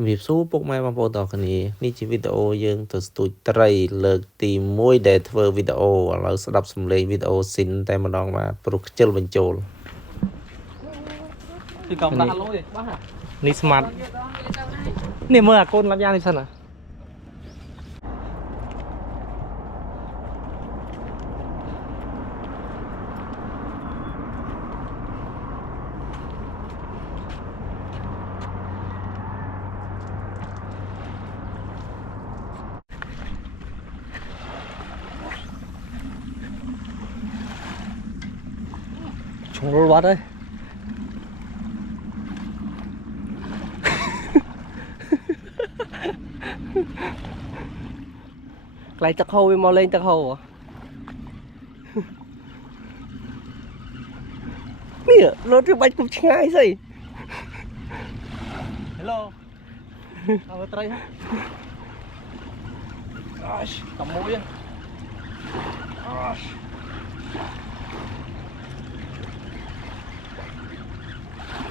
ជំរាបសួរពុកម៉ែបងប្អូនទាំងអស់គ្នានេះជាវីដេអូយើងទៅស្ទូចត្រីលើកទី1ដែលធ្វើវីដេអូឥឡូវស្ដាប់សំឡេងវីដេអូស៊ីនតែម្ដងបាទព្រោះខ្ជិលបញ្ចូលពីកំដាក់លុយបាទនេះស្មាត់នេះមើលអាកូនឡាប់យ៉ាងនេះសិនណាចូលបាត់ហើយកន្លែងទឹកហូរវាមកលេងទឹកហូរនេះលោតវាបាច់គប់ឆ្ងាយស្អី Hello អើត្រីហ៎អាយតាមមួយអាយ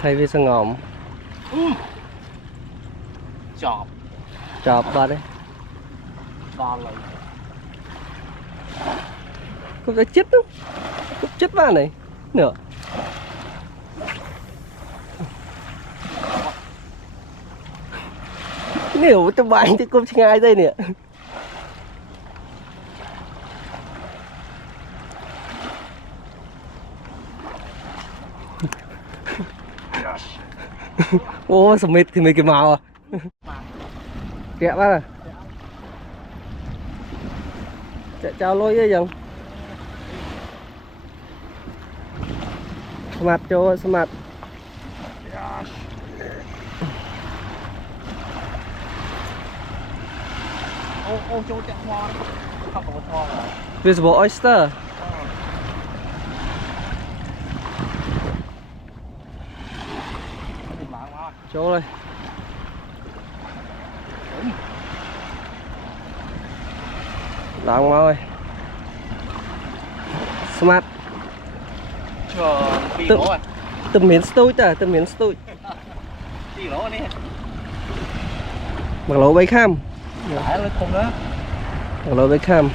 ថៃវាសងំចប់បាត់ទេដល់ហើយគប់ទៅចិត្តនោះគប់ចិត្តបានហើយនេះនេះទៅបាញ់ទៅគប់ឆ្ងាយទៅនេះអូសមិទ្ធthì mấy cái màu à kẹo bác à chào lôi với dần mặt cho mặt ô cho chạm hoa không có hoa visible oyster chỗ đây lòng ơi smart tầm miếng stui ta tầm miếng stui mặc lỗ bay kham mặc lỗ bay kham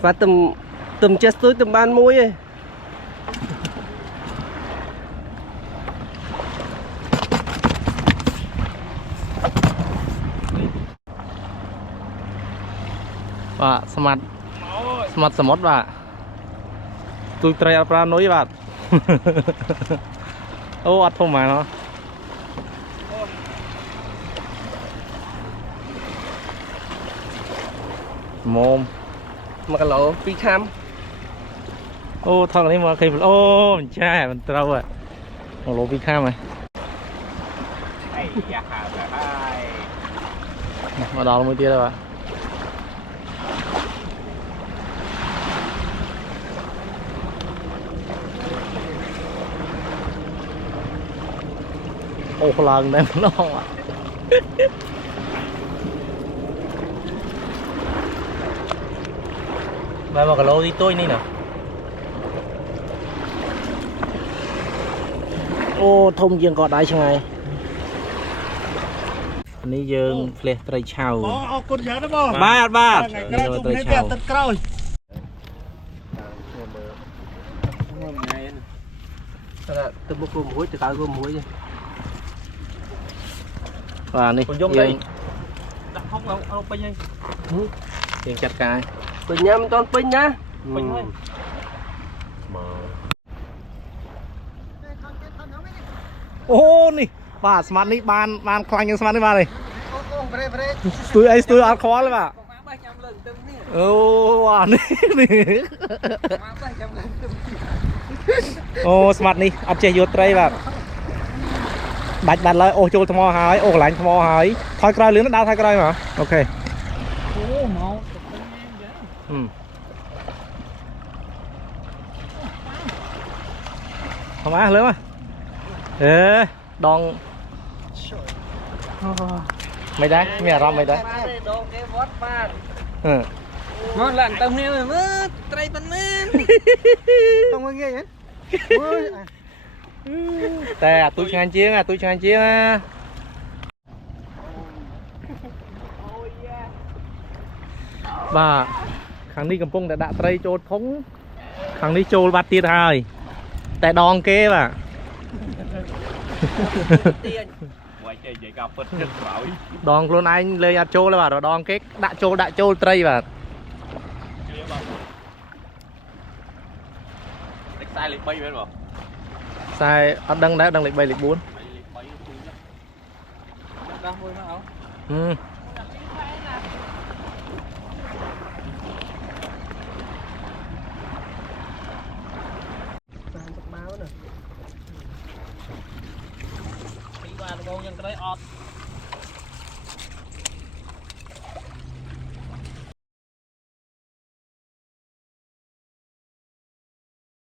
và tầm chết stui tầm ban muối ấyបាទស្មាត់សមុទ្របាទទូត្រីអត់ប្រានុយបាទអូអត់ធំហ្មងណោះមុំ1គីឡូ2ខាំអូថងនេះមកឃើញអូមិនចាមិនត្រូវហ៎1គីឡូ2ខាំហ៎អីយ៉ាហើយមកដល់មួយទៀតហើយបាទអូឡើងតែម្ដងបែប1គីឡូទីទួយនេះណាអូធំជាងក៏ដៃឆ្ងាយនេះយើងផ្លេសត្រីឆៅអរគុណច្រើនណាបងបាទនេះត្រីឆៅទឹកក្រោយទឹកមុខគោមួយទឹកកៅគោមួយបាទនេះយើងដាក់ហុកเอาពេញហើយយើងចាត់ការពេញញ៉ាំមិនតាន់ពេញណាពេញហើយអូនេះបាទស្មាត់នេះបានខ្លាញ់យ៉ាងស្មាត់នេះបាទនេះស្ទួយអីស្ទួយអត់ខ្វល់ទេបាទអូអានេះអូស្មាត់នេះអត់ចេះយកត្រីបាទដាច់បាត់ឡើយអូចូលថ្មហើយអូកន្លែងថ្មហើយថយក្រោយលឿនដើរថយក្រោយមកអូខេអូមកមកលើមកអេដងមិនដែរមានអារម្មណ៍មិនដែរដងគេវត្តបាទមកឡើងទៅនេះមើលត្រីប៉ុណ្ណាទៅមកងាយហ៎ แต่túi ngang chiếng à túi ngang chiếng à và kháng đi cầm pung đã tray trôi thống kháng đi trôi bát tiệt haiแต่ดองเก้ป่ะ ดองខ្លួនឯងលេងអត់ចូលទេបាទដងគេដាក់ចូលត្រីបាទខ្សែលេខ3មែនបងខ្សែអត់ដឹងដែរដឹងលេខ3លេខ4ដោះមួយមកអោមកណាពីបាទបងយ៉ាងក្រៃអត់